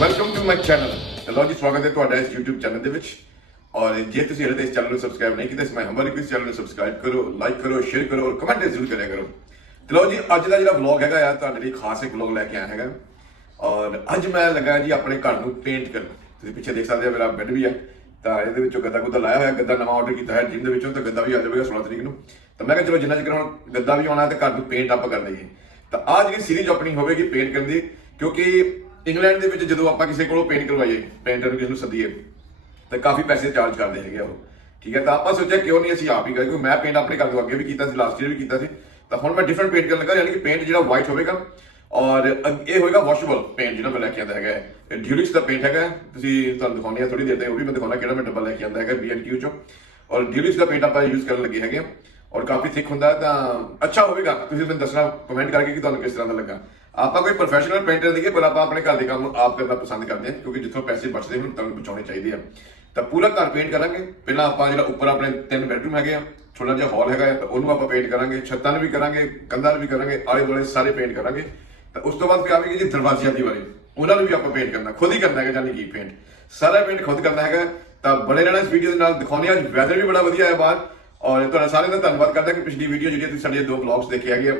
Welcome to my channel. ਲਓ ਜੀ, ਸਵਾਗਤ ਹੈ ਤੁਹਾਡਾ ਇਸ YouTube ਚੈਨਲ ਦੇ ਵਿੱਚ। ਔਰ ਜੇ ਤੁਸੀਂ ਹਲੇ ਇਸ ਚੈਨਲ ਨੂੰ ਸਬਸਕ੍ਰਾਈਬ ਨਹੀਂ ਕੀਤਾ ਇਸ ਮੈਂ ਹਮਾਰੀ ਇਸ ਚੈਨਲ ਨੂੰ ਸਬਸਕ੍ਰਾਈਬ ਕਰੋ, ਲਾਈਕ ਕਰੋ, ਸ਼ੇਅਰ ਕਰੋ ਔਰ ਕਮੈਂਟ ਜ਼ਰੂਰ ਕਰਿਆ ਕਰੋ। ਤੇ ਲਓ ਜੀ, ਅੱਜ ਦਾ ਜਿਹੜਾ ਵਲੌਗ ਹੈਗਾ ਆ ਤੁਹਾਡੇ ਲਈ ਖਾਸ ਇੱਕ ਵਲੌਗ ਲੈ ਕੇ ਆਇਆ ਹੈਗਾ। ਔਰ ਅੱਜ ਮੈਂ ਲੱਗਾ ਜੀ ਆਪਣੇ ਘਰ ਨੂੰ ਪੇਂਟ ਕਰਨ। ਤੁਸੀਂ ਪਿੱਛੇ ਦੇਖ ਸਕਦੇ ਹੋ ਮੇਰਾ ਬੈੱਡ ਵੀ ਹੈ, ਤਾਂ ਇਹਦੇ ਵਿੱਚੋਂ ਗੱਦਾ ਗੁੱਦਾ ਲਾਇਆ ਹੋਇਆ। ਗੱਦਾ ਨਵਾਂ ਆਰਡਰ ਕੀਤਾ ਹੈ ਜਿਮ ਦੇ ਵਿੱਚੋਂ, ਤਾਂ ਗੱਦਾ ਵੀ ਆ ਜਾਵੇਗਾ 16 ਤਰੀਕ ਨੂੰ। ਤਾਂ ਮੈਂ ਕਿਹਾ ਚਲੋ ਜਿੰਨਾ ਚਿਰ ਹੁਣ ਗੱਦਾ ਵੀ ਆਉਣਾ ਤੇ ਘਰ ਨੂੰ ਪੇਂਟ ਅਪ ਕਰ ਲਈਏ। ਤਾਂ ਆਹ ਜਿਹੜੀ ਸੀਰੀਜ਼ ਆਪਣੀ ਹੋਵੇਗੀ ਪੇਂਟ ਕਰਨ ਦੀ, ਕਿਉਂਕਿ ਇੰਗਲੈਂਡ ਦੇ ਵਿੱਚ ਜਦੋਂ ਆਪਾਂ ਕਿਸੇ ਕੋਲੋਂ ਪੇਂਟ ਕਰਵਾਈਏ, ਪੇਂਟਰ ਨੂੰ ਕਿਸੇ ਨੂੰ ਸੱਦੀਏ ਤਾਂ ਕਾਫੀ ਪੈਸੇ ਚਾਰਜ ਕਰਦੇ ਹੈਗੇ ਉਹ, ਠੀਕ ਹੈ। ਤਾਂ ਆਪਾਂ ਸੋਚਿਆ ਕਿਉਂ ਨਹੀਂ ਅਸੀਂ ਆਪ ਹੀ ਕਰੀਏ, ਕਿਉਂਕਿ ਮੈਂ ਪੇਂਟ ਆਪਣੇ ਘਰ ਤੋਂ ਅੱਗੇ ਵੀ ਕੀਤਾ ਸੀ, ਲਾਸਟ ਈਅਰ ਵੀ ਕੀਤਾ ਸੀ। ਤਾਂ ਹੁਣ ਮੈਂ ਡਿਫਰੈਂਟ ਪੇਂਟ ਕਰਨ ਲੱਗਾ, ਯਾਨੀ ਕਿ ਪੇਂਟ ਜਿਹੜਾ ਵਾਈਟ ਹੋਵੇਗਾ ਔਰ ਇਹ ਹੋਏਗਾ ਵਾਸ਼ੇਬਲ ਪੇਂਟ ਜਿਹੜਾ ਮੈਂ ਲੈ ਕੇ ਆਂਦਾ ਹੈਗਾ। ਇਹ ਡਿਊਲਿਕਸ ਦਾ ਪੇਂਟ ਹੈਗਾ, ਤੁਸੀਂ ਤੁਹਾਨੂੰ ਦਿਖਾਉਂਦੇ ਆ ਥੋੜੀ ਦੇਰ ਤੱਕ, ਉਹ ਵੀ ਮੈਂ ਦਿਖਾਉਣਾ ਕਿਹੜਾ ਮੈਂ ਡੱਬਾ ਲੈ ਕੇ ਆਂਦਾ ਹੈਗਾ B&Q ਚੋਂ। ਔਰ ਡਿਊਲਿਕਸ ਦਾ ਪੇਂਟ ਆਪਾਂ ਯੂਜ਼ ਕਰਨ ਲੱਗੇ ਹੈਗੇ ਔਰ ਕਾਫੀ ਥਿਕ ਹੁੰਦਾ ਹੈ, ਤਾਂ ਅੱਛਾ ਹੋਵੇਗਾ। ਤੁਸੀਂ ਮੈਨੂੰ ਦੱਸਣਾ ਕਮੈਂਟ ਕਰਕੇ ਕਿ ਤੁਹਾਨੂੰ ਕਿਸ ਤਰ੍ਹਾਂ ਦਾ ਲੱਗਾ। ਆਪਾਂ ਕੋਈ ਪ੍ਰੋਫੈਸ਼ਨਲ ਪੇਂਟਰ ਨਹੀਂ ਹੈ, ਪਰ ਆਪਾਂ ਆਪਣੇ ਘਰ ਦੇ ਕੰਮ ਆਪ ਕਰਨਾ ਪਸੰਦ ਕਰਦੇ ਹਾਂ, ਕਿਉਂਕਿ ਜਿੱਥੋਂ ਪੈਸੇ ਬਚਦੇ ਹਨ ਤੁਹਾਨੂੰ ਬਚਾਉਣੇ ਚਾਹੀਦੇ ਆ। ਤਾਂ ਪੂਰਾ ਘਰ ਪੇਂਟ ਕਰਾਂਗੇ। ਪਹਿਲਾਂ ਆਪਾਂ ਜਿਹੜਾ ਉੱਪਰ ਆਪਣੇ 3 ਬੈਡਰੂਮ ਹੈਗੇ ਆ, ਛੋਟਾ ਜਿਹਾ ਹਾਲ ਹੈਗਾ, ਤਾਂ ਉਹਨੂੰ ਆਪਾਂ ਪੇਂਟ ਕਰਾਂਗੇ। ਛੱਤਾਂ ਨੂੰ ਵੀ ਕਰਾਂਗੇ, ਕੰਧਾਂ ਨੂੰ ਵੀ ਕਰਾਂਗੇ, ਆਲੇ ਦੁਆਲੇ ਸਾਰੇ ਪੇਂਟ ਕਰਾਂਗੇ। ਤਾਂ ਉਸ ਤੋਂ ਬਾਅਦ ਆਵੇਗੀ ਜੀ ਦਰਵਾਜ਼ਿਆਂ ਦੀ ਵਾਰੀ, ਉਹਨਾਂ ਨੂੰ ਵੀ ਆਪਾਂ ਪੇਂਟ ਕਰਨਾ, ਖੁਦ ਹੀ ਕਰਨਾ ਹੈਗਾ, ਯਾਨੀ ਕਿ ਪੇਂਟ ਸਾਰਾ ਪੇਂਟ ਖੁਦ ਕਰਨਾ ਹੈਗਾ। ਤਾਂ ਬਣੇ ਰਹਿਣਾ ਇਸ ਵੀਡੀਓ ਦੇ ਨਾਲ। ਦਿਖਾਉਂਦੇ ਅੱਜ ਵੈਦਰ ਵੀ ਬੜਾ ਵਧੀਆ ਹੈ ਬਾਹਰ। ਔਰ ਤੁਹਾਡਾ ਸਾਰਿਆਂ ਦਾ ਧੰਨਵਾਦ ਕਰਦਾ ਕਿ ਪਿਛਲੀ ਵੀਡੀਓ ਜਿਹੜੀ ਤੁਸੀਂ ਸਾਡੇ 2 ਵਲੌਗਸ ਦੇਖੇ ਹੈਗੇ ਆ,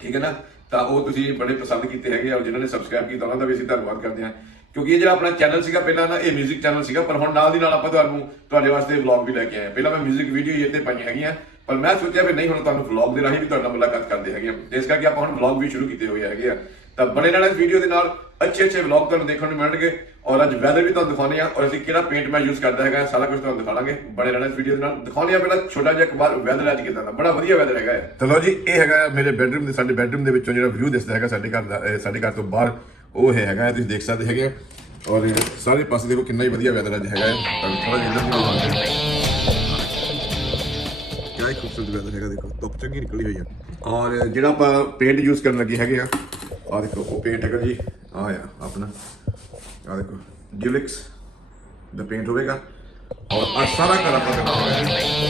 ਠੀਕ ਹੈ ਨਾ, ਤਾਂ ਉਹ ਤੁਸੀਂ ਬੜੇ ਪਸੰਦ ਕੀਤੇ ਹੈਗੇ। ਔਰ ਜਿਨ੍ਹਾਂ ਨੇ ਸਬਸਕ੍ਰਾਈਬ ਕੀਤਾ ਉਹਨਾਂ ਦਾ ਵੀ ਅਸੀਂ ਧੰਨਵਾਦ ਕਰਦੇ ਹਾਂ, ਕਿਉਂਕਿ ਇਹ ਜਿਹੜਾ ਆਪਣਾ ਚੈਨਲ ਸੀਗਾ ਪਹਿਲਾਂ ਨਾ, ਇਹ ਮਿਊਜ਼ਿਕ ਚੈਨਲ ਸੀਗਾ, ਪਰ ਹੁਣ ਨਾਲ ਦੀ ਨਾਲ ਆਪਾਂ ਤੁਹਾਡੇ ਵਾਸਤੇ ਵਲੌਗ ਵੀ ਲੈ ਕੇ ਆਏ। ਪਹਿਲਾਂ ਮੈਂ ਮਿਊਜ਼ਿਕ ਵੀਡੀਓ ਇਹ ਤੇ ਪਾਈਆਂ ਹੈਗੀਆਂ, ਪਰ ਮੈਂ ਸੋਚਿਆ ਵੀ ਨਹੀਂ, ਹੁਣ ਤੁਹਾਨੂੰ ਵਲੌਗ ਦੇ ਰਾਹੀਂ ਵੀ ਤੁਹਾਡਾ ਮੁਲਾਕਾਤ ਕਰਦੇ ਹੈਗੇ ਆ, ਇਸ ਕਰਕੇ ਆਪਾਂ ਹੁਣ ਵਲੌਗ ਵੀ ਸ਼ੁਰੂ ਕੀਤੇ ਹੋਏ ਹੈਗੇ ਆ। ਤਾਂ ਬਣੇ ਰਹਿਣਾ ਇਸ ਵੀਡੀਓ ਦੇ ਨਾਲ, ਅੱਛੇ ਵਲੌਗ ਤੁਹਾਨੂੰ ਦੇਖਣ ਨੂੰ ਮਿਲਣਗੇ। ਔਰ ਅੱਜ ਵੈਦਰ ਵੀ ਤੁਹਾਨੂੰ ਦਿਖਾਉਂਦੇ ਆ, ਔਰ ਅਸੀਂ ਕਿਹੜਾ ਪੇਂਟ ਮੈਂ ਯੂਜ਼ ਕਰਦਾ ਹੈਗਾ, ਸਾਰਾ ਕੁਝ ਤੁਹਾਨੂੰ ਦਿਖਾਵਾਂਗੇ। ਬਣੇ ਰਹਿਣਾ ਇਸ ਵੀਡੀਓ ਦੇ ਨਾਲ। ਦਿਖਾਉਂਦੇ ਆ ਪਹਿਲਾਂ ਛੋਟਾ ਜਿਹਾ ਇੱਕ ਵਾਰ ਵੈਦਰ ਅੱਜ ਕਿਦਾਂ ਦਾ, ਬੜਾ ਵਧੀਆ ਵੈਦਰ ਹੈਗਾ। ਚਲੋ ਜੀ, ਇਹ ਹੈਗਾ ਮੇਰੇ ਬੈਡਰੂਮ ਦੇ, ਸਾਡੇ ਬੈਡਰੂਮ ਦੇ ਵਿੱਚੋਂ ਜਿਹੜਾ ਵਿਊ ਦਿਸਦਾ ਹੈਗਾ ਸਾਡੇ ਘਰ ਦਾ, ਸਾਡੇ ਘਰ ਤੋਂ ਬਾਹਰ ਉਹ ਹੈਗਾ, ਤੁਸੀਂ ਦੇਖ ਸਕਦੇ ਹੈਗੇ। ਔਰ ਸਾਰੇ ਪਾਸੇ ਦੇਖੋ ਕਿੰਨਾ ਹੀ ਵਧੀਆ ਵੈਦਰ ਅੱਜ ਹੈਗਾ। ਥੋੜਾ ਜਿਹਾ ਇੱਧਰ ਵੀ ਕਿਆ ਖੂਬਸੂਰਤ ਵੈਦਰ ਹੈਗਾ, ਦੇਖੋ ਧੁੱਪ ਚੰਗੀ ਨਿਕਲੀ ਹੋਈ ਹੈ। ਔਰ ਜਿਹੜਾ ਆਪਾਂ ਪੇਂਟ ਯੂਜ਼ ਕਰਨ ਲੱਗੇ ਹੈਗੇ ਆ, ਆਹ ਦੇਖੋ ਉਹ ਪੇਂਟ ਹੈਗਾ ਜੀ, ਆਹ ਆ ਆਪਣਾ, ਆਹ ਦੇਖੋ ਡਿਊਲਿਕਸ ਦਾ ਪੇਂਟ ਹੋਵੇਗਾ। ਔਰ ਆਹ ਸਾਰਾ ਘਰ ਆਪਾਂ ਕਰਨਾ ਹੋਵੇਗਾ।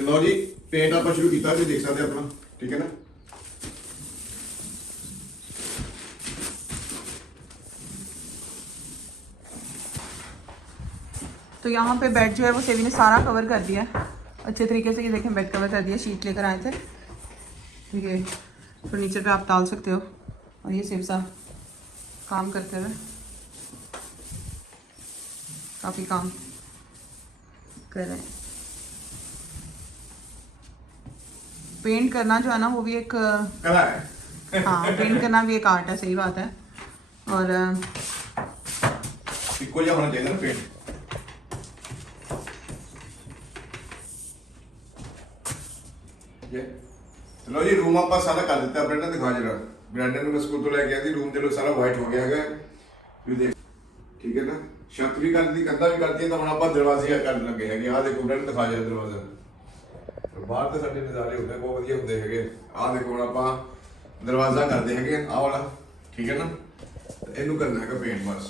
ਲਓ ਜੀ, ਪੇਂਟ ਆਪਾਂ ਸ਼ੁਰੂ ਕੀਤਾ, ਤੁਸੀਂ ਦੇਖ ਸਕਦੇ ਆਪਣਾ, ठीक है ना। तो यहाँ पे बेड जो है वो सेवी ने सारा कवर कर दिया अच्छे तरीके से। ये देखें बेड कवर कर दिया, शीट लेकर आए थे, ठीक है। फर्नीचर पे आप डाल सकते हो। और ये सेव सा काम करते हुए काफ़ी काम कर रहे हैं। पेंट करना जो है ना वो भी एक कला है। हाँ, पेंट करना भी एक आर्ट है, सही बात है। और इक्को जा होना चाहिए ना पेंट। चलो जी, रूम आप सारा कर दिता अपने ना, दिखा जरा। ब्रांडन को मैं स्कूल तो लेके आई थी, रूम चलो सारा वाइट हो गया है, देख, ठीक है ना। छत भी कर दी, कंधा भी कर दी, तो हम आप दरवाजे कर लगे है। आ देखो ब्रांडन दिखा जरा दरवाजा, बाहर तो साडे नज़ारे होंगे बहुत वधिया होंगे हैगे। आ देखो हम आप दरवाजा करते हैं आ वाला, ठीक है ना। तो इनू करना है पेंट बस।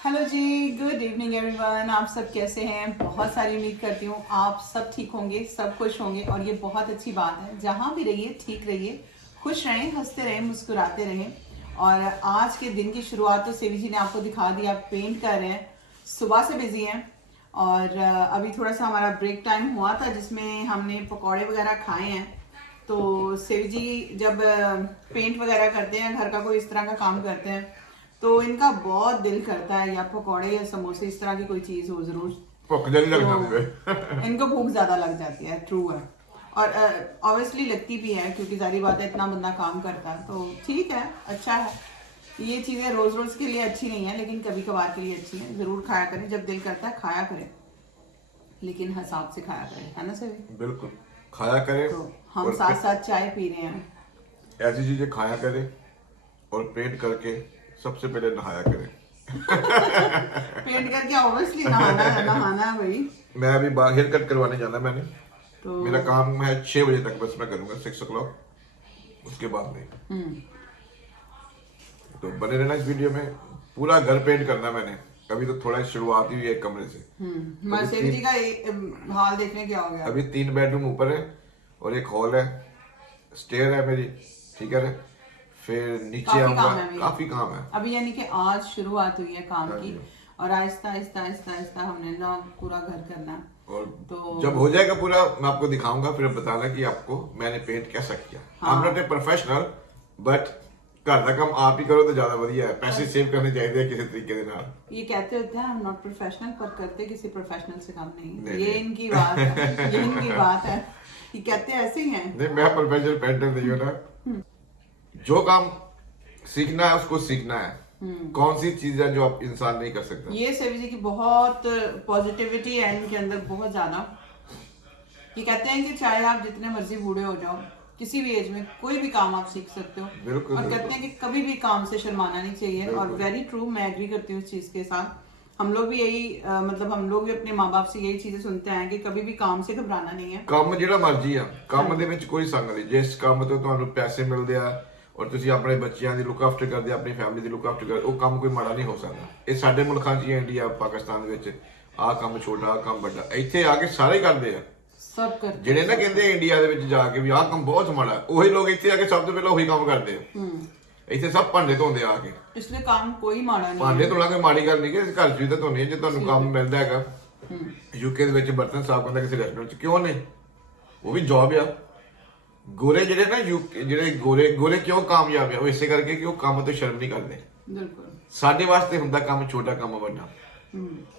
हेलो जी, गुड इवनिंग एवरीवन। आप सब कैसे हैं? बहुत सारी उम्मीद करती हूँ आप सब ठीक होंगे, सब खुश होंगे, और ये बहुत अच्छी बात है। जहाँ भी रहिए ठीक रहिए, खुश रहें, हंसते रहें, मुस्कुराते रहें। और आज के दिन की शुरुआत तो सेवी जी ने आपको दिखा दी, आप पेंट कर रहे हैं, सुबह से बिजी हैं। और अभी थोड़ा सा हमारा ब्रेक टाइम हुआ था जिसमें हमने पकौड़े वगैरह खाए हैं। तो सेवी जी जब पेंट वगैरह करते हैं, घर का कोई इस तरह का काम करते हैं, तो इनका बहुत दिल करता है या पकौड़े या समोसे इस तरह की कोई चीज़ हो ज़रूर, तो इनको भूख ज़्यादा लग जाती है, ट्रू है। और ऑब्वियसली लगती भी है, क्योंकि जारी बात है इतना बंदा काम करता है, तो ठीक है, अच्छा है। ये चीजें रोज रोज के लिए अच्छी नहीं है, लेकिन कभी कभार के लिए अच्छी है। जरूर खाया करें, जब दिल करता है खाया करें, लेकिन हिसाब से खाया करें, है ना सभी? बिल्कुल खाया करें। तो हम और साथ साथ चाय पी रहे हैं। ऐसी चीजें खाया करें और पेंट करके सबसे पहले नहाया करें। पेंट करके ऑब्वियसली नहाना है भाई। मैं अभी हेयर कट करवाने जाना मैंने, तो मेरा काम है 6 बजे तक, बस मैं करूंगा 6 o'clock, उसके बाद नहीं। तो बने रहना इस वीडियो में। पूरा घर पेंट करना मैंने, अभी तो थोड़ा शुरुआत हुई है एक कमरे से। मर्सेल जी का हाल देखने क्या हो गया। अभी 3 बेडरूम ऊपर है और एक हॉल है, स्टेयर है मेरी, ठीक है। फिर नीचे आऊंगा, काफी काम है अभी, यानी कि आज शुरुआत हुई है काम की, और आहिस्ता आहिस्ता हमने ना पूरा घर करना। और तो जब हो जाएगा पूरा मैं आपको दिखाऊंगा, फिर बताना कि आपको मैंने पेंट कैसा किया। I am not a professional, but घर का काम आप ही करो तो ज्यादा बढ़िया है। पैसे सेव करने चाहिए किसी तरीके के नाल। ये कहते होते हैं हम नॉट प्रोफेशनल, पर करते किसी प्रोफेशनल से काम नहीं। नहीं, ये इनकी बात है, ये इनकी बात है। ये कहते ऐसे ही हैं। नहीं, मैं प्रोफेशनल पेंटर नहीं हूं ना। जो काम सीखना है उसको सीखना है। कौन सी चीज है जो आप इंसान नहीं कर सकता। ये सेवी जी की बहुत पॉजिटिविटी है इनके अंदर, बहुत ज्यादा। ये कहते हैं कि चाहे आप जितने मर्जी बूढ़े हो जाओ, किसी भी एज में कोई भी काम आप सीख सकते हो। बिल्कुल, और कहते हैं कि कभी भी काम से शर्माना नहीं चाहिए। और वेरी ट्रू, मैं एग्री करती हूँ इस चीज के साथ। हम लोग भी यही मतलब हम लोग भी अपने माँ बाप से यही चीजें सुनते हैं कि कभी भी काम से घबराना नहीं है। ਕੰਮ ਜਿਹੜਾ ਮਰਜ਼ੀ ਆ, ਕੰਮ ਦੇ ਵਿੱਚ ਕੋਈ ਸੰਗ ਨਹੀਂ। ਜਿਸ ਕੰਮ ਤੋਂ ਤੁਹਾਨੂੰ ਪੈਸੇ ਮਿਲਦੇ ਆ ਔਰ ਤੁਸੀਂ ਆਪਣੇ ਬੱਚਿਆਂ ਦੀ ਲੁੱਕ ਆਫਟਰ ਕਰਦੇ, ਆਪਣੀ ਫੈਮਿਲੀ ਦੀ ਲੁੱਕ ਆਫਟਰ ਕਰਦੇ, ਉਹ ਕੰਮ ਕੋਈ ਮਾੜਾ ਨਹੀਂ ਹੋ ਸਕਦਾ। ਇਹ ਸਾਡੇ ਮੁਲਕਾਂ 'ਚ, ਇੰਡੀਆ ਪਾਕਿਸਤਾਨ ਦੇ ਵਿੱਚ ਆਹ ਕੰਮ ਛੋਟਾ, ਆਹ ਕੰਮ ਵੱਡਾ, ਇੱਥੇ ਆ ਕੇ ਸਾਰੇ ਕਰਦੇ ਆ। सब करते ਜਿਹੜੇ ਨਾ ਕਹਿੰਦੇ ਇੰਡੀਆ ਦੇ ਵਿੱਚ ਜਾ ਕੇ ਵੀ ਆਹ ਕੰਮ ਬਹੁਤ ਮਾੜਾ, ਉਹੀ ਲੋਕ ਇੱਥੇ ਆ ਕੇ ਸਭ ਤੋਂ ਪਹਿਲਾਂ ਉਹੀ ਕੰਮ ਕਰਦੇ ਆ। ਇੱਥੇ ਸਭ ਭਾਂਡੇ ਧੋਂਦੇ ਆ ਕੇ। इसलिए काम कोई माड़ा नहीं ਭਾਂਡੇ ਧੋਣਾ ਕੋਈ ਮਾੜੀ ਗੱਲ ਨਹੀਂ ਕਿ ਘਰ 'ਚ ਵੀ ਤਾਂ ਧੋਣੇ, ਜੇ ਤੁਹਾਨੂੰ ਕੰਮ ਮਿਲਦਾ ਹੈਗਾ। ਯੂਕੇ ਦੇ ਵਿੱਚ ਬਰਤਨ ਸਾਫ਼ ਕਰਨਾ ਕਿਸੇ ਰੈਸਟੋਰੈਂਟ 'ਚ ਕਿਉਂ ਨਹੀਂ, ਉਹ ਵੀ ਜੌਬ ਆ। ਗੋਰੇ ਜਿਹੜੇ ਨਾ ਯੂਕੇ, ਜਿਹੜੇ ਗੋਰੇ ਕਿਉਂ ਕਾਮਯਾਬ ਆ, ਉਹ ਇਸੇ ਕਰਕੇ ਕਿ ਉਹ ਕੰਮ ਤੋਂ ਸ਼ਰਮ ਨਹੀਂ ਕਰਦੇ। बिल्कुल ਸਾਡੇ ਵਾਸਤੇ ਹੁੰਦਾ ਕੰਮ ਛੋਟਾ, ਕੰਮ ਵੱਡਾ।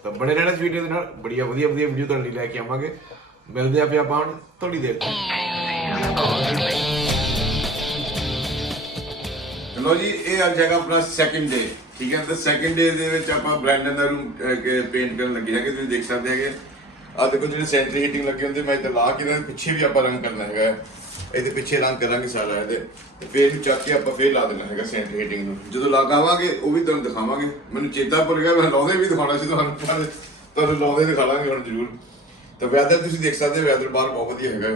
ਤਾਂ ਬਣੇ ਰਹਿਣਾ ਇਸ ਵੀਡੀਓ ਦੇ ਨਾਲ, ਬੜੀਆਂ ਵਧੀਆ ਵੀਡੀਓ ਤੁਹਾਡੇ ਲਈ ਲੈ ਕੇ ਆਵਾਂਗੇ। ਮਿਲਦੇ ਆ ਫਿਰ ਆਪਾਂ ਹੁਣ ਥੋੜੀ ਦੇਰ ਤੱਕ। ਚਲੋ ਜੀ, ਇਹ ਅੱਜ ਹੈਗਾ ਆਪਣਾ ਸੈਕਿੰਡ ਡੇ, ਠੀਕ ਹੈ। ਤੇ ਸੈਕਿੰਡ ਡੇ ਦੇ ਵਿੱਚ ਆਪਾਂ ਬ੍ਰੈਂਡਨ ਦਾ ਰੂਮ ਪੇਂਟ ਕਰਨ ਲੱਗੇ ਹੈਗੇ। ਤੁਸੀਂ ਦੇਖ ਸਕਦੇ ਹੈਗੇ ਆ, ਦੇਖੋ ਜਿਹੜੇ ਸੈਂਟਰੀ ਹੀਟਿੰਗ ਲੱਗੇ ਹੁੰਦੇ, ਮੈਂ ਇੱਧਰ ਲਾ ਕੇ ਇਹਦੇ ਪਿੱਛੇ ਵੀ ਆਪਾਂ ਰੰਗ ਕਰਨਾ ਹੈਗਾ। ਇਹਦੇ ਪਿੱਛੇ ਰੰਗ ਕਰਾਂਗੇ ਸਾਰਾ ਇਹਦੇ, ਤੇ ਫੇਰ ਇਹਨੂੰ ਚੱਕ ਕੇ ਆਪਾਂ ਫੇਰ ਲਾ ਦੇਣਾ ਹੈਗਾ ਸੈਂਟਰੀ ਹੀਟਿੰਗ ਨੂੰ। ਜਦੋਂ ਲਗਾਵਾਂਗੇ ਉਹ ਵੀ ਤੁਹਾਨੂੰ ਦਿਖਾਵਾਂਗੇ। ਮੈਨੂੰ ਚੇਤਾ ਭੁੱਲ ਗਿਆ, ਮੈਂ ਲਾਉਂਦੇ ਵੀ ਦਿਖਾਉਣਾ ਸੀ ਤੁਹਾਨੂੰ, ਤੁਹਾਨੂੰ ਲਾਉਂਦੇ ਦਿਖਾਵਾਂਗੇ ਹੁਣ ਜ਼ਰੂਰ। ਤਾਂ ਵੈਦਰ ਤੁਸੀਂ ਦੇਖ ਸਕਦੇ ਹੋ, ਵੈਦਰ ਬਾਹਰ ਬਹੁਤ ਵਧੀਆ ਹੈਗਾ।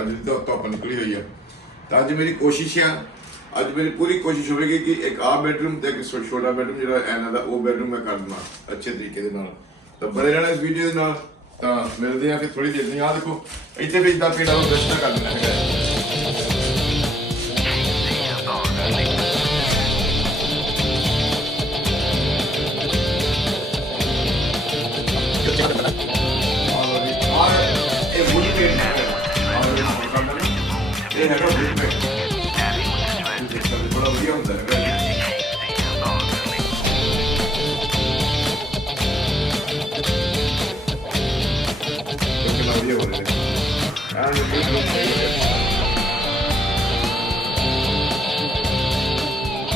ਅੱਜ ਦੀ ਧੁੱਪ ਨਿਕਲੀ ਹੋਈ ਆ। ਤਾਂ ਅੱਜ ਮੇਰੀ ਕੋਸ਼ਿਸ਼ ਆ, ਅੱਜ ਮੇਰੀ ਪੂਰੀ ਕੋਸ਼ਿਸ਼ ਹੋਵੇਗੀ ਕਿ ਇੱਕ ਆਹ ਬੈਡਰੂਮ ਤੇ ਇੱਕ ਛੋਟਾ ਬੈਡਰੂਮ ਜਿਹੜਾ ਇਹਨਾਂ ਦਾ, ਉਹ ਬੈਡਰੂਮ ਮੈਂ ਕਰ ਦਵਾਂ ਅੱਛੇ ਤਰੀਕੇ ਦੇ ਨਾਲ। ਤਾਂ ਬਣੇ ਰਹਿਣਾ ਇਸ ਵੀਡੀਓ ਦੇ ਨਾਲ। ਤਾਂ ਮਿਲਦੇ ਆ ਫਿਰ ਥੋੜੀ ਦੇਰ ਨੂੰ। ਆਹ ਦੇਖੋ ਇੱਥੇ ਵੀ ਇਦਾਂ ਪੇੜਾ ਨੂੰ ਦਸਤਾ ਕਰ ਦੇਣਾ ਹੈਗਾ। ਇਹ ਵੁੱਡ ਪੇਂਟ ਹੈ, ਇਹ ਹੈਗਾ ਵੁੱਡ ਪੇਂਟ। ਬੜਾ ਵਧੀਆ ਹੁੰਦਾ ਹੈਗਾ। ਵਧੀਆ ਹੋ ਰਿਹਾ ਹੈ।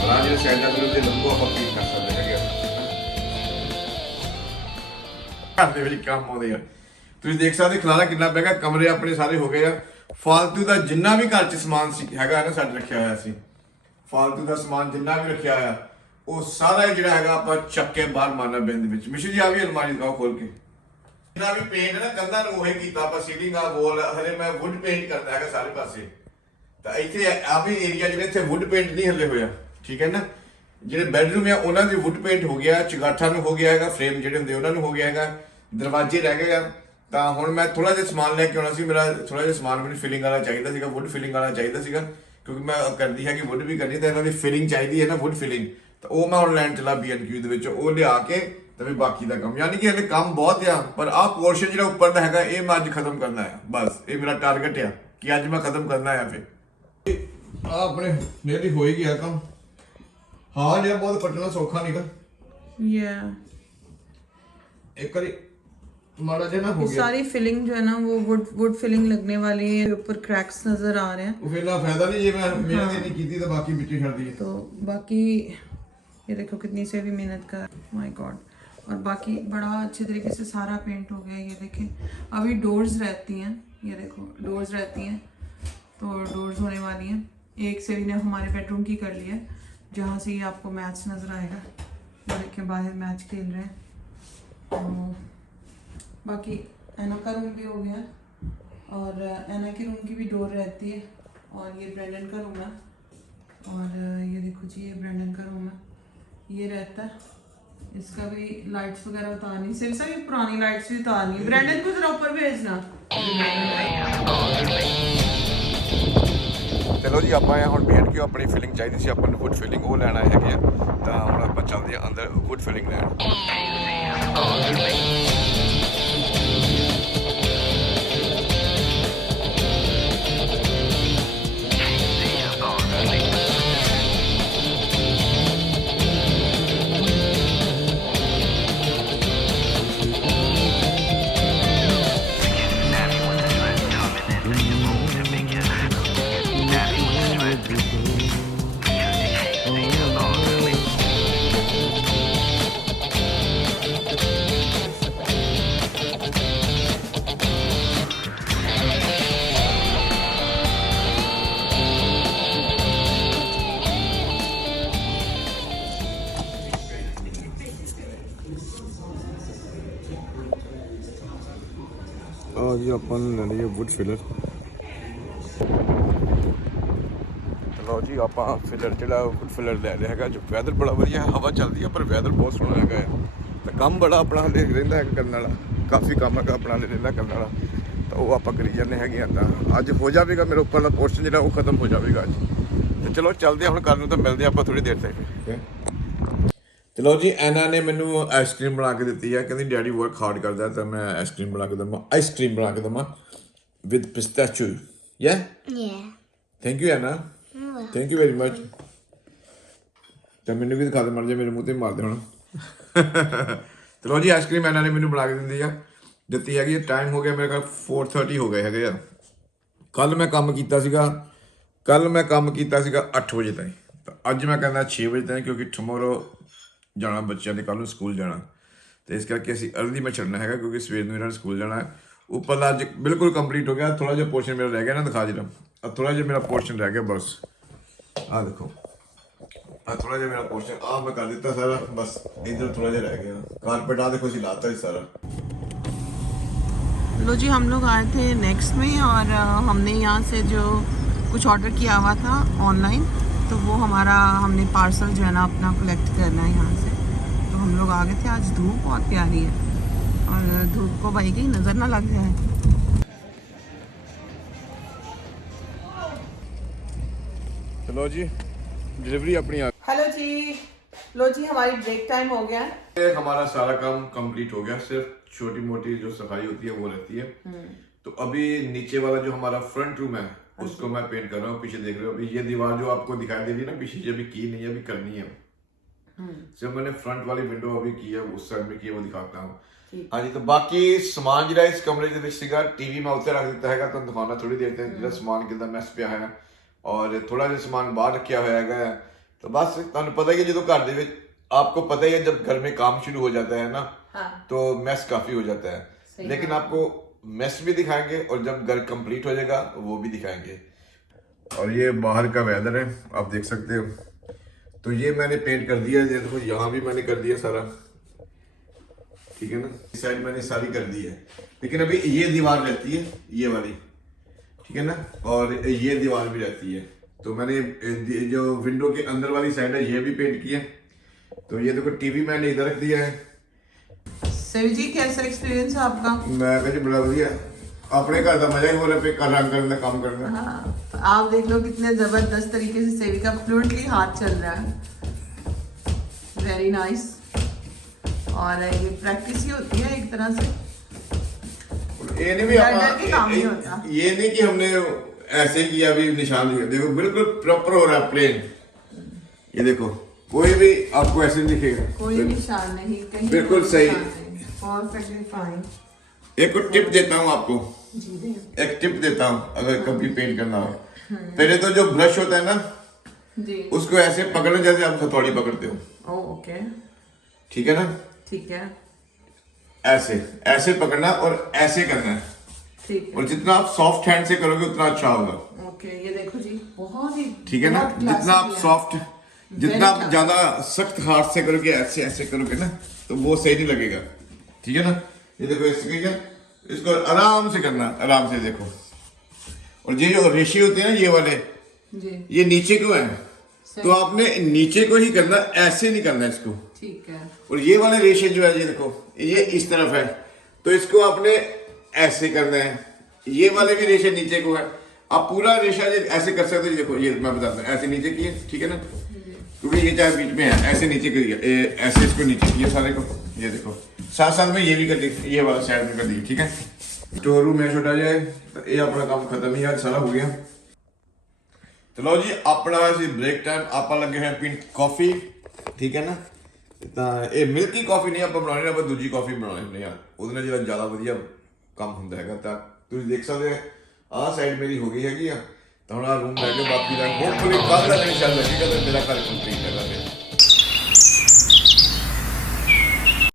ਰਾਜੇ ਸੈਂਟਰ ਦੇ ਲੰਗੋ ਆਪਾਂ ਪੀਟ ਕਰ ਸਕਦੇ ਹੈਗੇ। ਘਰ ਦੇ ਵਿੱਚ ਕੰਮ ਆਉਂਦੇ ਆ। ਤੁਸੀਂ ਦੇਖ ਸਕਦੇ ਖਲਾਰਾ ਕਿੰਨਾ ਪੈਗਾ। ਕਮਰੇ ਆਪਣੇ ਸਾਰੇ ਹੋ ਗਏ ਆ। ਫਾਲਤੂ ਦਾ ਜਿੰਨਾ ਵੀ ਘਰ 'ਚ ਸਮਾਨ ਸੀ ਹੈਗਾ ਨਾ, ਸਾਡੇ ਰੱਖਿਆ ਹੋਇਆ ਸੀ। ਫਾਲਤੂ ਦਾ ਸਮਾਨ ਜਿੰਨਾ ਵੀ ਰੱਖਿਆ ਹੋਇਆ, ਉਹ ਸਾਰਾ ਜਿਹੜਾ ਹੈਗਾ ਆਪਾਂ ਚੱਕ ਕੇ ਬਾਹਰ ਮਾਰਨਾ ਬਿੰਦ ਵਿੱਚ। ਮਿਸ਼ੂ ਜੀ ਆ ਵੀ ਅਲਮਾਰੀ ਦਿਖਾਓ ਖੋਲ ਕੇ। ਜਿੰਨਾ ਵੀ ਪੇਂਟ ਨਾ ਕੰਧਾਂ ਨੂੰ ਉਹੀ ਕੀਤਾ ਆਪਾਂ, ਸੀਲਿੰਗ ਆ ਵੋਲ, ਹਲੇ ਮੈਂ ਵੁੱਡ ਪੇਂਟ ਕਰਦਾ ਹੈਗਾ ਸਾਰੇ ਪਾਸੇ। ਤਾਂ ਇੱਥੇ ਆ ਵੀ ਏਰੀਆ ਜਿਹੜੇ ਇੱਥੇ ਵੁੱਡ ਪੇਂਟ ਨਹੀਂ ਹਲੇ ਹੋਇਆ, ਠੀਕ ਹੈ ਨਾ। ਜਿਹੜੇ ਬੈਡਰੂਮ ਆ ਉਹਨਾਂ ਦੀ ਵੁੱਡ ਪੇਂਟ ਹੋ ਗਿਆ, ਚਗਾਠਾਂ ਨੂੰ ਹੋ ਗਿਆ ਹੈਗਾ, ਫਰੇਮ ਜਿਹੜੇ ਹੁੰਦੇ ਉਹਨਾਂ ਨੂੰ ਹੋ ਗਿਆ ਹੈਗਾ, ਦਰਵਾਜ਼ੇ ਰਹਿ ਗਏ ਆ। ਤਾਂ ਹੁਣ ਮੈਂ ਥੋੜਾ ਜਿਹਾ ਸਮਾਨ ਲੈ ਕੇ ਆਉਣਾ ਸੀ। ਮੇਰਾ ਥੋੜਾ ਜਿਹਾ ਸਮਾਨ ਮੈਨੂੰ ਫਿਲਿੰਗ ਵਾਲਾ ਚਾਹੀਦਾ ਸੀਗਾ, ਵੁੱਡ ਫਿਲਿੰਗ ਵਾਲਾ ਚਾਹੀਦਾ ਸੀਗਾ, ਕਿਉਂਕਿ ਮੈਂ ਕਰਦੀ ਹੈ ਕਿ ਵੁੱਡ ਵੀ ਕਰਨੀ, ਤਾਂ ਇਹਨਾਂ ਦੀ ਫਿਲਿੰਗ ਚਾਹੀਦੀ ਹੈ ਨਾ, ਵੁੱਡ ਫਿਲਿੰਗ। ਤਾਂ ਉਹ ਮੈਂ ਹੁਣ ਲੈਣ ਚਲਾ B&Q ਦੇ ਵਿੱਚ, ਉਹ ਲਿਆ ਕੇ ਤੇ ਵੀ ਬਾਕੀ ਦਾ ਕੰਮ, ਯਾਨੀ ਕਿ ਹਲੇ ਕੰਮ ਬਹੁਤ ਆ। ਪਰ ਆਹ ਪੋਰਸ਼ਨ ਜਿਹੜਾ ਉੱਪਰ ਦਾ ਹੈਗਾ, ਇਹ ਮੈਂ ਅੱਜ ਖਤਮ ਕਰਨਾ ਹੈ। ਬਸ ਇਹ ਮੇਰਾ ਟਾਰਗੇਟ ਆ ਕਿ ਅੱਜ ਮੈਂ ਖਤਮ ਕਰਨਾ ਹੈ। ਫਿਰ ਆ ਆਪਣੇ ਨੇਰੀ ਹੋ ਹੀ ਗਿਆ ਕੰਮ। ਹਾਂ ਜੇ ਬਹੁਤ ਕੱਟਣਾ ਸੌਖਾ ਨਹੀਂਗਾ। एक बारी माड़ा जे ना हो गया। सारी फिलिंग जो है ना वो वुड फिलिंग लगने वाली है, ऊपर क्रैक्स नजर आ रहे हैं। वो फिर ना फायदा नहीं, ये मैं मेहनत नहीं की थी तो बाकी मिट्टी छड़ दी है। तो बाकी ये देखो कितनी से भी मेहनत कर, माय गॉड। और बाकी बड़ा अच्छे तरीके से सारा पेंट हो गया। ये देखें अभी डोर्स रहती हैं, ये देखो डोर्स रहती हैं, तो डोर्स होने वाली हैं। एक से भी ने हमारे बेडरूम की कर लिया है, जहाँ से ये आपको मैच नज़र आएगा। ये देखें बाहर मैच खेल रहे हैं। तो बाकी एना का रूम भी हो गया, और एना के रूम की भी डोर रहती है। और ये ब्रेंडन का रूम है, और ये देखो जी ये ब्रेंडन का रूम है, ये रहता है। इसका भी लाइट्स वगैरह उतारनी, सिर्फ सर ये पुरानी लाइट्स भी उतारनी। ब्रेंडन को जरा ऊपर भेजना। चलो जी ਆਪਾਂ ਹੁਣ B&Q ਆਪਣੀ ਫੀਲਿੰਗ ਚਾਹੀਦੀ ਸੀ, ਆਪਾਂ ਨੂੰ ਗੁੱਡ ਫੀਲਿੰਗ ਉਹ ਲੈਣਾ ਹੈਗੇ ਆ, ਤਾਂ ਹੁਣ ਆਪਾਂ ਚੱਲਦੇ ਆ ਅੰਦਰ ਗੁੱਡ ਫੀਲਿੰਗ ਲੈਣ। ਜੀ ਆਪਾਂ ਨੂੰ ਲੈ ਲਈਏ ਵੁੱਡ ਫਿਲਰ। ਚਲੋ ਜੀ ਆਪਾਂ ਫਿਲਰ ਜਿਹੜਾ ਵੁੱਡ ਫਿਲਰ ਲੈ ਲਿਆ ਹੈਗਾ, ਜੋ ਵੈਦਰ ਬੜਾ ਵਧੀਆ, ਹਵਾ ਚੱਲਦੀ ਆ ਪਰ ਵੈਦਰ ਬਹੁਤ ਸੋਹਣਾ ਹੈਗਾ ਤੇ ਕੰਮ ਬੜਾ ਆਪਣਾ ਹਲੇ ਰਹਿੰਦਾ ਹੈ ਕਰਨ ਵਾਲਾ, ਕਾਫੀ ਕੰਮ ਹੈਗਾ ਆਪਣਾ ਹਲੇ ਰਹਿੰਦਾ ਕਰਨ ਵਾਲਾ, ਤਾਂ ਉਹ ਆਪਾਂ ਕਰੀ ਜਾਂਦੇ ਹੈਗੇ ਆ। ਤਾਂ ਅੱਜ ਹੋ ਜਾਵੇਗਾ ਮੇਰਾ ਉੱਪਰਲਾ ਪੋਰਸ਼ਨ ਜਿਹੜਾ ਉਹ ਖਤਮ ਹੋ ਜਾਵੇਗਾ ਅੱਜ। ਤੇ ਚਲੋ ਚੱਲਦੇ ਹੁਣ ਕਰਨ ਨੂੰ, ਤਾਂ ਮਿਲਦੇ ਆਪਾਂ ਥੋੜੀ ਦੇਰ ਤੱਕ। ਚਲੋ ਜੀ ਐਨਾ ਨੇ ਮੈਨੂੰ ਆਈਸਕ੍ਰੀਮ ਬਣਾ ਕੇ ਦਿੱਤੀ ਹੈ, ਕਹਿੰਦੀ ਡੈਡੀ ਵਰਕ ਹਾਰਡ ਕਰਦਾ ਤਾਂ ਮੈਂ ਆਈਸਕ੍ਰੀਮ ਬਣਾ ਕੇ ਦਵਾਂ, ਆਈਸਕ੍ਰੀਮ ਬਣਾ ਕੇ ਦਵਾਂ ਵਿਦ ਪਿਸਤਾਚੂ। ਯਾ ਥੈਂਕ ਯੂ ਐਨਾ, ਥੈਂਕ ਯੂ ਵੈਰੀ ਮਚ। ਤਾਂ ਮੈਨੂੰ ਵੀ ਦਿਖਾ ਦੇ ਮਰ ਜਾ, ਮੇਰੇ ਮੂੰਹ ਤੇ ਮਾਰ ਦੇ ਹੁਣ। ਚਲੋ ਜੀ ਆਈਸਕ੍ਰੀਮ ਐਨਾ ਨੇ ਮੈਨੂੰ ਬਣਾ ਕੇ ਦਿੱਤੀ ਹੈਗੀ। ਟਾਈਮ ਹੋ ਗਿਆ ਮੇਰੇ ਕੋਲ 4:30 ਹੋ ਗਏ ਹੈਗੇ ਆ। ਕੱਲ ਮੈਂ ਕੰਮ ਕੀਤਾ ਸੀਗਾ 8 ਵਜੇ ਤਾਈਂ, ਤਾਂ ਅੱਜ ਮੈਂ ਕਹਿੰਦਾ 6 ਵਜੇ ਤਾਈਂ, ਕਿਉਂਕਿ ਟਮੋਰੋ ਜਾਣਾ ਬੱਚਿਆਂ ਦੇ, ਕੱਲ੍ਹ ਨੂੰ ਸਕੂਲ ਜਾਣਾ, ਤੇ ਇਸ ਕਰਕੇ ਅਸੀਂ ਅਰਲੀ ਮੈਂ ਛੱਡਣਾ ਹੈਗਾ, ਕਿਉਂਕਿ ਸਵੇਰ ਨੂੰ ਇਹਨਾਂ ਨੇ ਸਕੂਲ ਜਾਣਾ। ਉੱਪਰਲਾ ਅੱਜ ਬਿਲਕੁਲ ਕੰਪਲੀਟ ਹੋ ਗਿਆ, ਥੋੜਾ ਜਿਹਾ ਪੋਰਸ਼ਨ ਮੇਰਾ ਰਹਿ ਗਿਆ ਨਾ, ਦਿਖਾ ਜਿਹੜਾ ਥੋੜਾ ਜਿਹਾ ਮੇਰਾ ਪੋਰਸ਼ਨ ਰਹਿ ਗਿਆ ਬਸ। ਆਹ ਦੇਖੋ ਆਹ ਥੋੜਾ ਜਿਹਾ ਮੇਰਾ ਪੋਰਸ਼ਨ ਆਹ ਮੈਂ ਕਰ ਦਿੱਤਾ ਸਾਰਾ, ਬਸ इधर थोड़ा ਜਿਹਾ ਰਹਿ ਗਿਆ। कारपेट आह देखो ਅਸੀਂ लाता ही सारा। लो जी हम लोग आए थे नेक्स्ट में, और हमने यहाँ से जो कुछ ऑर्डर किया हुआ था ऑनलाइन, तो वो हमारा हमने पार्सल जो है ना अपना कलेक्ट करना है यहाँ से। तो हम लोग आ गए थे। आज धूप बहुत प्यारी है, और धूप को भाई कहीं नज़र ना लग जाए। चलो जी डिलीवरी अपनी आ। हेलो जी, लो जी हमारी ब्रेक टाइम हो गया। हमारा सारा काम कंप्लीट हो गया, सिर्फ छोटी मोटी जो सफाई होती है वो रहती है। तो अभी नीचे वाला जो हमारा फ्रंट रूम है उसको मैं पेंट कर रहा हूँ। पीछे देख रहे हो अभी ये दीवार जो आपको दिखाई दे रही है ना पीछे, ये अभी की नहीं है, अभी करनी है। सिर्फ मैंने फ्रंट वाली विंडो अभी की है, उस साइड में की है, वो दिखाता हूँ। हाँ जी, तो बाकी समान जो इस कमरे के विच सीगा, टीवी मैं उत्ते रख दिता है, तो दिखाना थोड़ी देर तक जो समान कितना मैस पिया है, और थोड़ा जिहा समान बाहर रखा हुआ है। तो बस तुहानू पता ही है जो घर दे विच आपको पता ही है जब घर में काम शुरू हो जाता है ना, तो मैस काफी हो जाता है। लेकिन आपको मैस भी दिखाएंगे और जब घर कंप्लीट हो जाएगा वो भी दिखाएंगे। और ये बाहर का वेदर है, आप देख सकते हो। तो ये मैंने पेंट कर दिया, ये देखो यहाँ भी मैंने कर दिया सारा, ठीक है ना, इस साइड मैंने सारी कर दी है। लेकिन अभी ये दीवार रहती है ये वाली, ठीक है ना, और ये दीवार भी रहती है। तो मैंने जो विंडो के अंदर वाली साइड है ये भी पेंट किया। तो ये देखो टीवी मैंने इधर रख दिया है। सभी जी कैसा एक्सपीरियंस है आपका? मैं कहती बड़ा बढ़िया, अपने घर का मजा ही हो रहा है, पे रंग करने का काम करना। हाँ, तो आप देख लो कितने जबरदस्त तरीके से सेवी का फ्लुएंटली हाथ चल रहा है, वेरी नाइस। और ये प्रैक्टिस ही होती है एक तरह से, ये नहीं भी ये नहीं कि हमने ऐसे ही किया, अभी निशान दिया, देखो बिल्कुल प्रॉपर हो रहा है, प्लेन। ये देखो कोई भी आपको ऐसे नहीं दिखेगा, कोई निशान नहीं, कहीं बिल्कुल सही, परफेक्टली फाइन। एक टिप देता हूँ आपको, एक टिप देता हूँ अगर कभी पेंट करना हो। पहले तो जो ब्रश होता है ना जी, उसको ऐसे पकड़ना जैसे आप हथौड़ी पकड़ते हो, ओके, ठीक है ना। ठीक है, ऐसे ऐसे पकड़ना और ऐसे करना है, ठीक और जितना आप सॉफ्ट हैंड से करोगे उतना अच्छा होगा। ओके, ये देखो जी, बहुत ही ठीक है ना। बहुत जितना आप classy है। सॉफ्ट, जितना आप ज्यादा सख्त हाथ से करोगे, ऐसे ऐसे करोगे ना, तो वो सही नहीं लगेगा। ठीक है ना। ये देखो ऐसे किया, इसको आराम से करना, आराम से देखो। और ये जो रेशे होते हैं ना, ये वाले, जी, ये नीचे को है, तो आपने नीचे को ही करना, ऐसे नहीं करना इसको। ठीक है, और ये वाले रेशे जो है, ये देखो, ये इस तरफ है, तो इसको आपने ऐसे करना है। ये वाले भी रेशे नीचे को है, आप पूरा रेशा ये ऐसे कर सकते हो। ये देखो, ये मैं बताता हूँ, ऐसे नीचे किए, ठीक है ना, क्योंकि ये चाहे बीच में है, ऐसे नीचे करिए, ऐसे इसको नीचे किए सारे को। ये देखो, साथ साथ में ये भी कर दी, ये वाला साइड में कर दी। ठीक है, स्टोर रूम में छोटा जाए, तो ये अपना काम खत्म ही, आज सारा हो गया। चलो जी, अपना ਅਸੀਂ ब्रेक टाइम ਆਪਾਂ ਲੱਗੇ ਹੋਏ ਪੀਣ ਕਾਫੀ। ਠੀਕ ਹੈ ਨਾ। ਤਾਂ ਇਹ ਮਿਲਕੀ ਕਾਫੀ ਨਹੀਂ ਆਪਾਂ ਬਣਾਉਣੀ, ਆਪਾਂ ਦੂਜੀ ਕਾਫੀ ਬਣਾਉਣੀ ਹੁੰਦੀ ਆ, ਉਹਦੇ ਨਾਲ ਜਿਹੜਾ ਜ਼ਿਆਦਾ ਵਧੀਆ ਕੰਮ ਹੁੰਦਾ ਹੈਗਾ। ਤਾਂ ਤੁਸੀਂ ਦੇਖ ਸਕਦੇ ਹੋ ਆਹ ਸਾਈਡ ਮੇਰੀ ਹੋ ਗਈ ਹੈਗੀ ਆ। ਤਾਂ ਹੁਣ ਆ ਰੂਮ ਲੈ ਕੇ ਬਾਕੀ ਦਾ ਹੋਪਫੁਲੀ ਕੱਲ ਦਾ ਨਹੀਂ ਚੱਲ ਲੱਗੇਗਾ, ਤੇ ਮੇਰਾ ਘਰ ਕੰਪਲੀਟ ਹੈਗਾ।